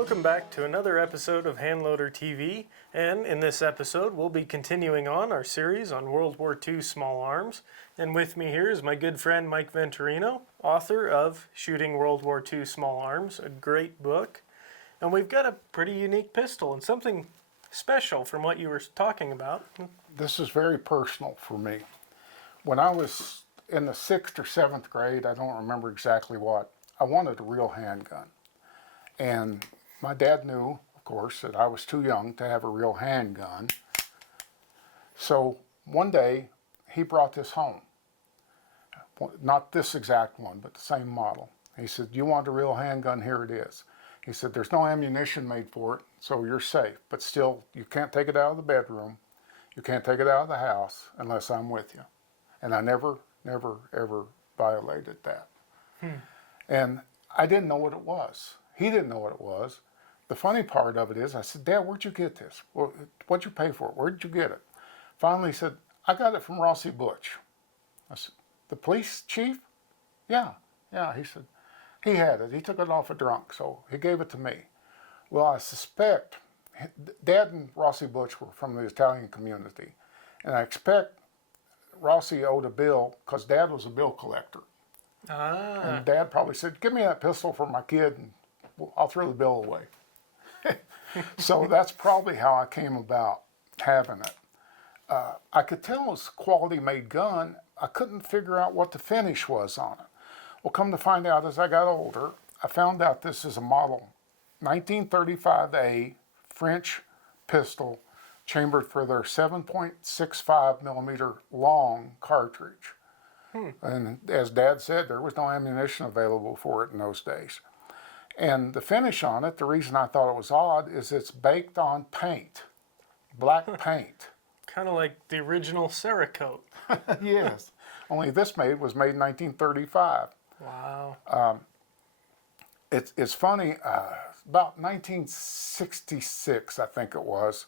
Welcome back to another episode of Handloader TV, and in this episode we'll be continuing on our series on World War II Small Arms, and with me here is my good friend Mike Venturino, author of Shooting World War II Small Arms, a great book, and we've got a pretty unique pistol and something special from what you were talking about. This is very personal for me. When I was in the 6th or 7th grade, I don't remember exactly what, I wanted a real handgun. And my dad knew, of course, that I was too young to have a real handgun. So one day, he brought this home. Not this exact one, but the same model. He said, "You want a real handgun? Here it is." He said, "There's no ammunition made for it, so you're safe. But still, you can't take it out of the bedroom. You can't take it out of the house unless I'm with you." And I never, ever violated that. And I didn't know what it was. He didn't know what it was. The funny part of it is, I said, "Dad, where'd you get this? What'd you pay for it? Where'd you get it?" Finally, he said, "I got it from Rossi Butch." I said, "The police chief?" Yeah. He said, he had it. He took it off a drunk, so he gave it to me. Well, I suspect, Dad and Rossi Butch were from the Italian community, and I expect Rossi owed a bill because Dad was a bill collector. And Dad probably said, "Give me that pistol for my kid, and I'll throw the bill away." So that's probably how I came about having it. I could tell it was a quality-made gun. I couldn't figure out what the finish was on it. Well, come to find out, as I got older, I found out this is a model 1935A French pistol chambered for their 7.65 millimeter long cartridge. And as Dad said, there was no ammunition available for it in those days. And the finish on it, the reason I thought it was odd, is it's baked on paint, black paint. Kind of like the original Cerakote. Yes, only this was made in 1935. Wow. It's funny, about 1966, I think it was,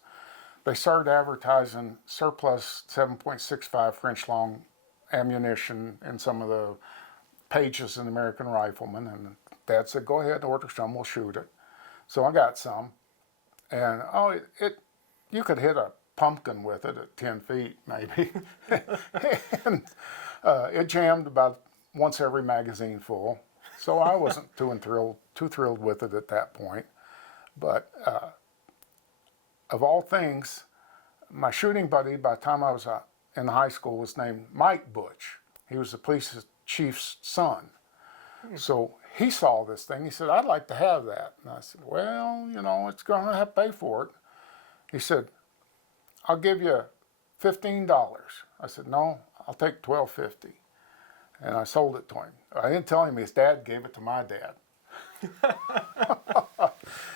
they started advertising surplus 7.65 French long ammunition in some of the pages in American Rifleman, and Dad said, "Go ahead and order some, we'll shoot it." So I got some, and you could hit a pumpkin with it at 10 feet maybe. And it jammed about once every magazine full, so I wasn't too thrilled with it at that point. But of all things, my shooting buddy, by the time I was in high school, was named Mike Butch. He was the police chief's son. So he saw this thing. He said, "I'd like to have that." And I said, "Well, it's going to have to pay for it." He said, "I'll give you $15. I said, "No, I'll take $12.50. And I sold it to him. I didn't tell him his dad gave it to my dad.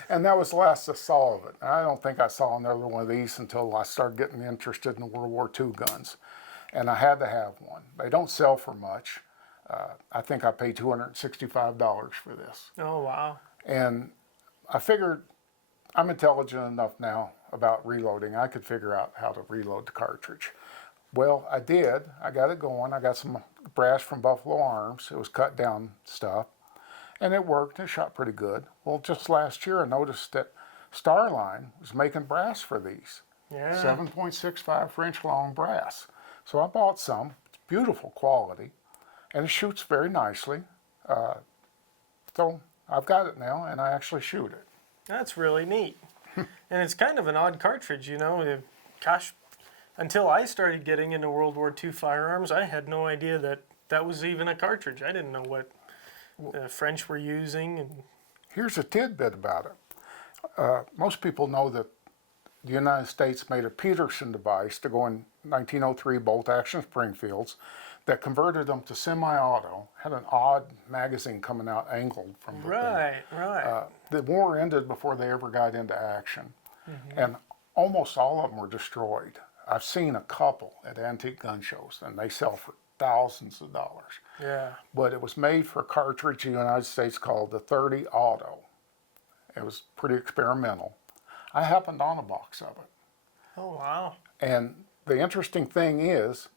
And that was the last I saw of it. I don't think I saw another one of these until I started getting interested in World War II guns. And I had to have one. They don't sell for much. I think I paid $265 for this. Oh, wow. And I figured I'm intelligent enough now about reloading. I could figure out how to reload the cartridge. Well, I did. I got it going. I got some brass from Buffalo Arms. It was cut down stuff. And it worked. It shot pretty good. Well, just last year I noticed that Starline was making brass for these. Yeah. 7.65 French long brass. So I bought some. It's beautiful quality. And it shoots very nicely. So I've got it now, and I actually shoot it. That's really neat. And it's kind of an odd cartridge, Gosh, until I started getting into World War II firearms, I had no idea that was even a cartridge. I didn't know what the French were using. And here's a tidbit about it. Most people know that the United States made a Peterson device to go in 1903 bolt-action Springfields that converted them to semi-auto, had an odd magazine coming out angled from the thing. Right. The war ended before they ever got into action, and almost all of them were destroyed. I've seen a couple at antique gun shows, and they sell for thousands of dollars. Yeah. But it was made for a cartridge in the United States called the 30 Auto. It was pretty experimental. I happened on a box of it. Oh, wow. And the interesting thing is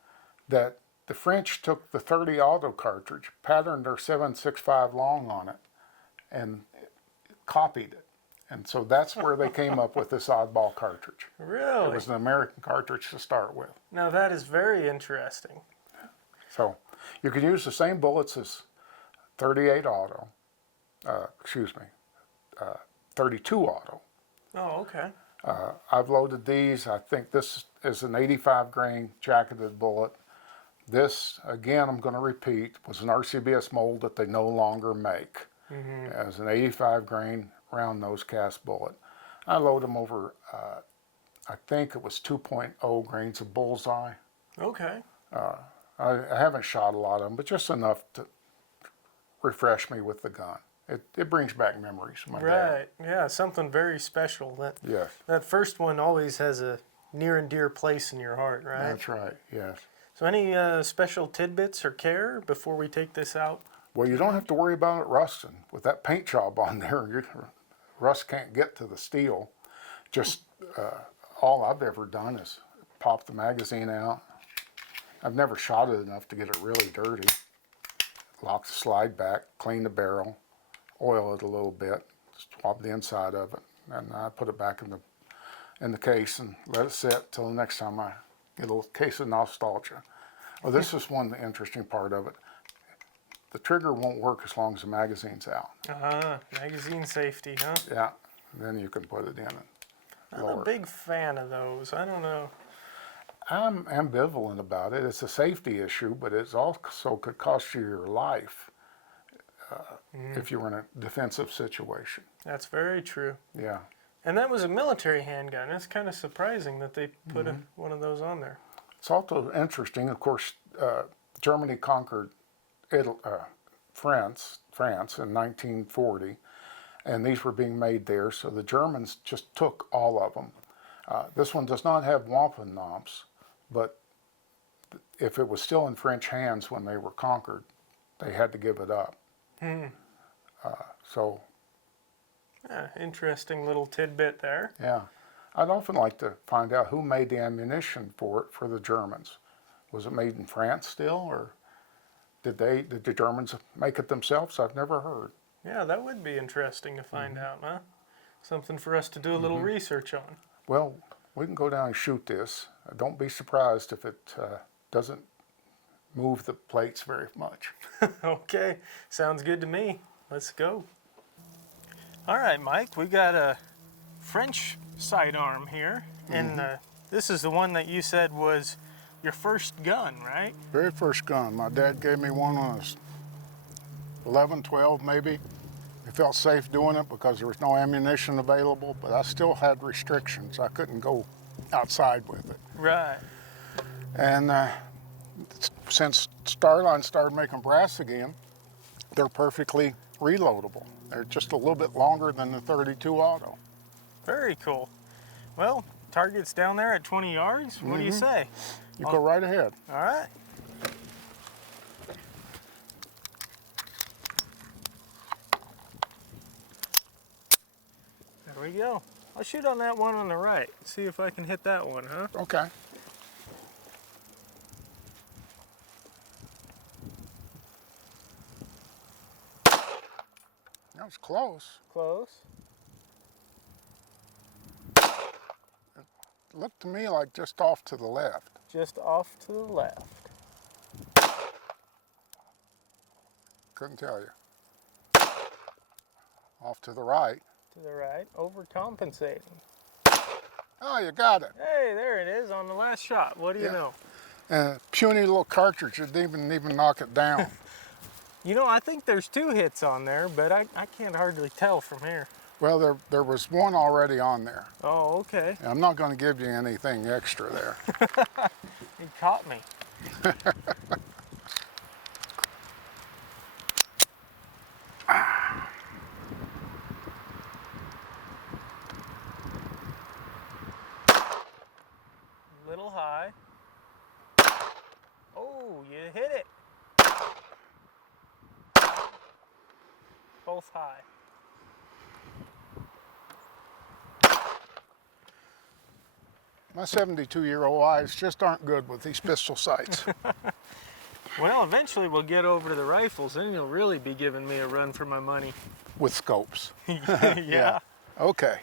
that the French took the 30 Auto cartridge, patterned their 7.65 long on it, and copied it. And so that's where they came up with this oddball cartridge. It Really? was an American cartridge to start with. Now that is very interesting. So you could use the same bullets as 38 auto, 32 auto. Oh, okay. I've loaded these. I think this is an 85 grain jacketed bullet. This, again, I'm going to repeat, was an RCBS mold that they no longer make. As an 85 grain round nose cast bullet. I load them over, I think it was 2.0 grains of bullseye. Okay. I haven't shot a lot of them, but just enough to refresh me with the gun. It brings back memories of my dad. Right. Yeah, something very special. Yes. That first one always has a near and dear place in your heart, right? That's right, yes. So any special tidbits or care before we take this out? Well, you don't have to worry about it rusting. With that paint job on there, rust can't get to the steel. Just all I've ever done is pop the magazine out. I've never shot it enough to get it really dirty. Lock the slide back, clean the barrel, oil it a little bit, swab the inside of it, and I put it back in the case and let it sit till the next time I get a little case of nostalgia. Well, this is one interesting part of it. The trigger won't work as long as the magazine's out. Magazine safety, huh? Yeah, and then you can put it in and I'm lower a big fan of those. I don't know. I'm ambivalent about it. It's a safety issue, but it also could cost you your life if you were in a defensive situation. That's very true. Yeah. And that was a military handgun. It's kind of surprising that they put one of those on there. It's also interesting, of course, Germany conquered France in 1940, and these were being made there, so the Germans just took all of them. This one does not have wampum knobs, but if it was still in French hands when they were conquered, they had to give it up. So, Interesting little tidbit there. yeah. I'd often like to find out who made the ammunition for it for the Germans. Was it made in France still, or did the Germans make it themselves? I've never heard. Yeah, that would be interesting to find out, huh? Something for us to do a little research on. Well, we can go down and shoot this. Don't be surprised if it doesn't move the plates very much. Okay, sounds good to me. Let's go. All right, Mike, we got a French sidearm here, and this is the one that you said was your first gun, right? Very first gun. My dad gave me one when I was 11, 12 maybe. He felt safe doing it because there was no ammunition available, but I still had restrictions. I couldn't go outside with it. Right. And since Starline started making brass again, they're perfectly reloadable. They're just a little bit longer than the 32 auto. Very cool. Well, target's down there at 20 yards. What do you say? You go right ahead. All right. There we go. I'll shoot on that one on the right. See if I can hit that one, huh? Okay. That was close. Close. It looked to me like just off to the left. Just off to the left. Couldn't tell you. Off to the right. To the right. Overcompensating. Oh, you got it. Hey, there it is on the last shot. What do you know? Puny little cartridge didn't even knock it down. You know, I think there's 2 hits on there, but I can't hardly tell from here. Well, there was one already on there. Oh, okay. And I'm not going to give you anything extra there. He caught me. Little high. Oh, you hit it. Both high. My 72-year-old eyes just aren't good with these pistol sights. Well, eventually we'll get over to the rifles, and you'll really be giving me a run for my money. With scopes. Yeah. Okay.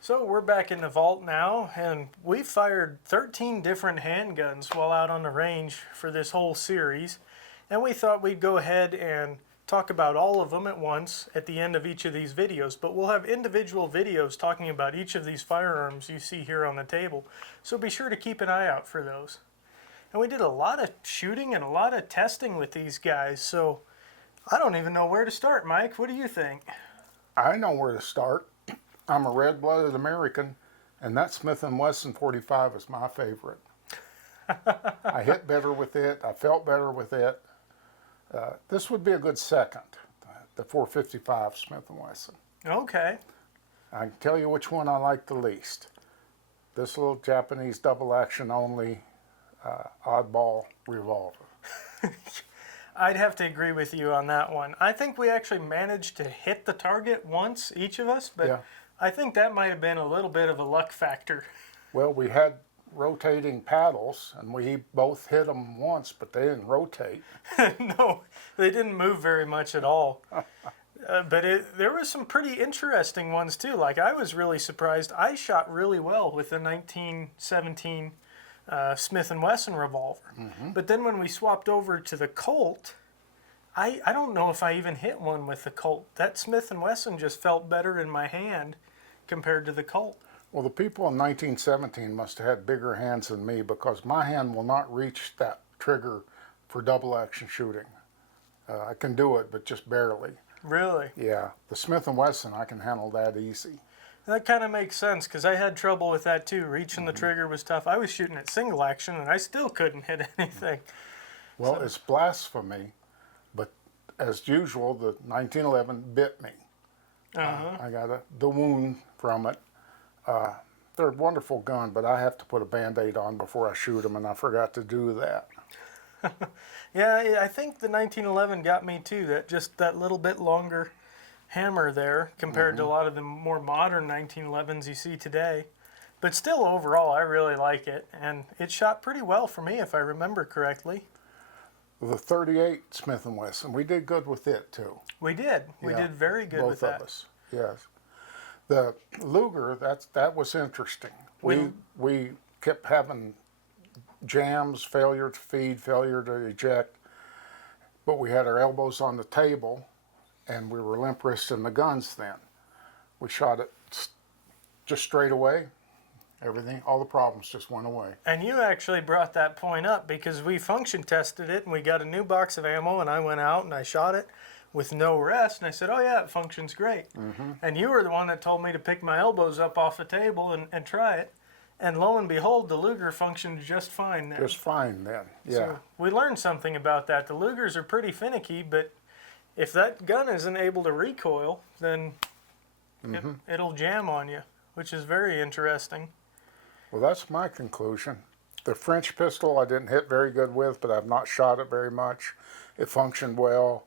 So we're back in the vault now, and we fired 13 different handguns while out on the range for this whole series. And we thought we'd go ahead and talk about all of them at once at the end of each of these videos. But we'll have individual videos talking about each of these firearms you see here on the table. So be sure to keep an eye out for those. And we did a lot of shooting and a lot of testing with these guys. So I don't even know where to start, Mike. What do you think? I know where to start. I'm a red-blooded American, and that Smith & Wesson 45 is my favorite. I hit better with it. I felt better with it. This would be a good second, the 455 Smith & Wesson. Okay. I can tell you which one I like the least. This little Japanese double action only oddball revolver. I'd have to agree with you on that one. I think we actually managed to hit the target once, each of us, but yeah. I think that might have been a little bit of a luck factor. Well, we had rotating paddles, and we both hit them once, but they didn't rotate. No, they didn't move very much at all. But there were some pretty interesting ones, too. Like, I was really surprised. I shot really well with the 1917 Smith & Wesson revolver. Mm-hmm. But then when we swapped over to the Colt, I don't know if I even hit one with the Colt. That Smith & Wesson just felt better in my hand compared to the Colt. Well, the people in 1917 must have had bigger hands than me, because my hand will not reach that trigger for double action shooting. I can do it, but just barely. Really? Yeah. The Smith & Wesson, I can handle that easy. That kind of makes sense, because I had trouble with that too. Reaching the trigger was tough. I was shooting at single action, and I still couldn't hit anything. Well, it's blasphemy, but as usual, the 1911 bit me. I got the wound from it. They're a wonderful gun, but I have to put a Band-Aid on before I shoot them, and I forgot to do that. Yeah, I think the 1911 got me too. That little bit longer hammer there compared to a lot of the more modern 1911s you see today. But still, overall, I really like it, and it shot pretty well for me, if I remember correctly. The 38 Smith & Wesson, we did good with it too. We did. We did very good with that. Both of us, yes. The Luger, that was interesting. We kept having jams, failure to feed, failure to eject, but we had our elbows on the table, and we were limp wristing the guns then. We shot it just straight away. Everything, all the problems just went away. And you actually brought that point up, because we function tested it, and we got a new box of ammo, and I went out and I shot it with no rest, and I said, oh yeah, it functions great. And you were the one that told me to pick my elbows up off the table and try it. And lo and behold, the Luger functioned just fine then. Just fine then, yeah. So we learned something about that. The Lugers are pretty finicky, but if that gun isn't able to recoil, then it'll jam on you, which is very interesting. Well, that's my conclusion. The French pistol I didn't hit very good with, but I've not shot it very much. It functioned well.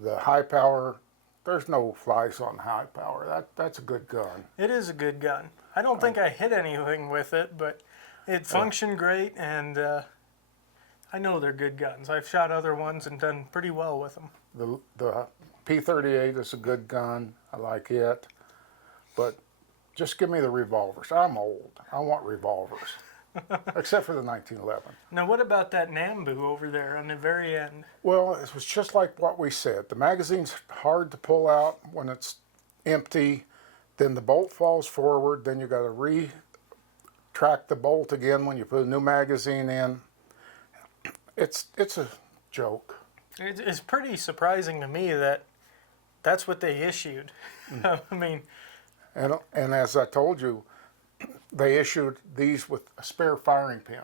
The high power, there's no flies on high power. That's a good gun. It is a good gun. I don't think I hit anything with it, but it functioned great, and I know they're good guns. I've shot other ones and done pretty well with them. The P38 is a good gun. I like it. But just give me the revolvers. I'm old. I want revolvers. Except for the 1911. Now, what about that Nambu over there on the very end? Well, it was just like what we said. The magazine's hard to pull out when it's empty. Then the bolt falls forward. Then you got to retract the bolt again when you put a new magazine in. It's a joke. It's pretty surprising to me that that's what they issued. I mean, and as I told you, they issued these with a spare firing pin.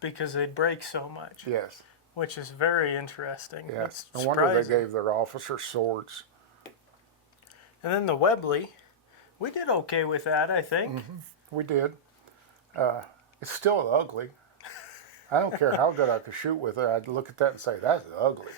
Because they break so much. Yes. Which is very interesting. Yes. No wonder they gave their officers swords. And then the Webley, we did okay with that, I think. We did. It's still ugly. I don't care how good I could shoot with it. I'd look at that and say, that's ugly.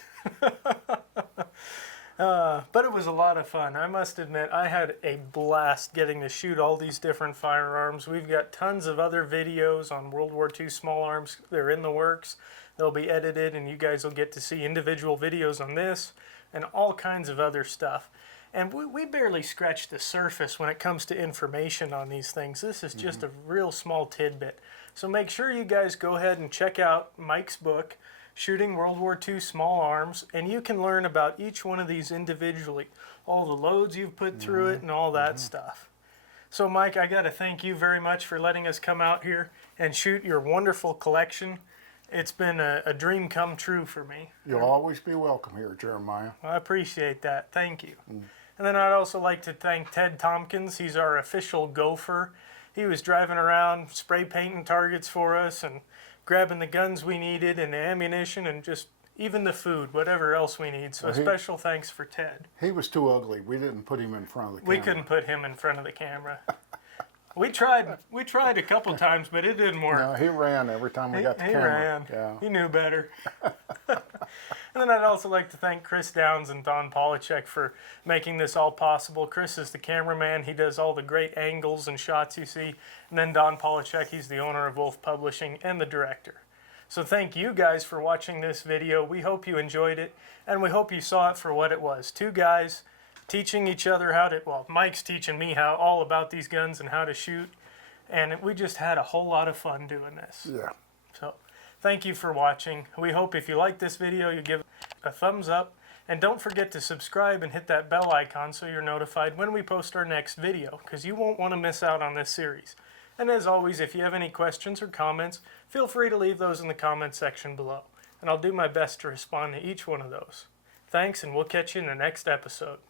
But it was a lot of fun. I must admit, I had a blast getting to shoot all these different firearms. We've got tons of other videos on World War II small arms. They're in the works. They'll be edited, and you guys will get to see individual videos on this and all kinds of other stuff. And we barely scratch the surface when it comes to information on these things. This is just a real small tidbit. So make sure you guys go ahead and check out Mike's book, Shooting World War II Small Arms, and you can learn about each one of these individually, all the loads you've put through it and all that stuff. So Mike, I got to thank you very much for letting us come out here and shoot your wonderful collection. It's been a dream come true for me. You'll always be welcome here, Jeremiah. Well, I appreciate that. Thank you. And then I'd also like to thank Ted Tompkins. He's our official gopher. He was driving around spray painting targets for us and grabbing the guns we needed and the ammunition and just even the food, whatever else we need. So a special thanks for Ted. He was too ugly. We didn't put him in front of the camera. We couldn't put him in front of the camera. We tried a couple times, but it didn't work. No, he ran every time we got the camera. He ran. Yeah. He knew better. And then I'd also like to thank Chris Downs and Don Polachek for making this all possible. Chris is the cameraman. He does all the great angles and shots you see. And then Don Polachek, he's the owner of Wolf Publishing and the director. So thank you guys for watching this video. We hope you enjoyed it, and we hope you saw it for what it was. Two guys teaching each other how to, well, Mike's teaching me all about these guns and how to shoot, and we just had a whole lot of fun doing this. Yeah. So thank you for watching. We hope if you like this video, you give it a thumbs up, and don't forget to subscribe and hit that bell icon so you're notified when we post our next video, because you won't want to miss out on this series. And as always, if you have any questions or comments, feel free to leave those in the comment section below, and I'll do my best to respond to each one of those. Thanks, and we'll catch you in the next episode.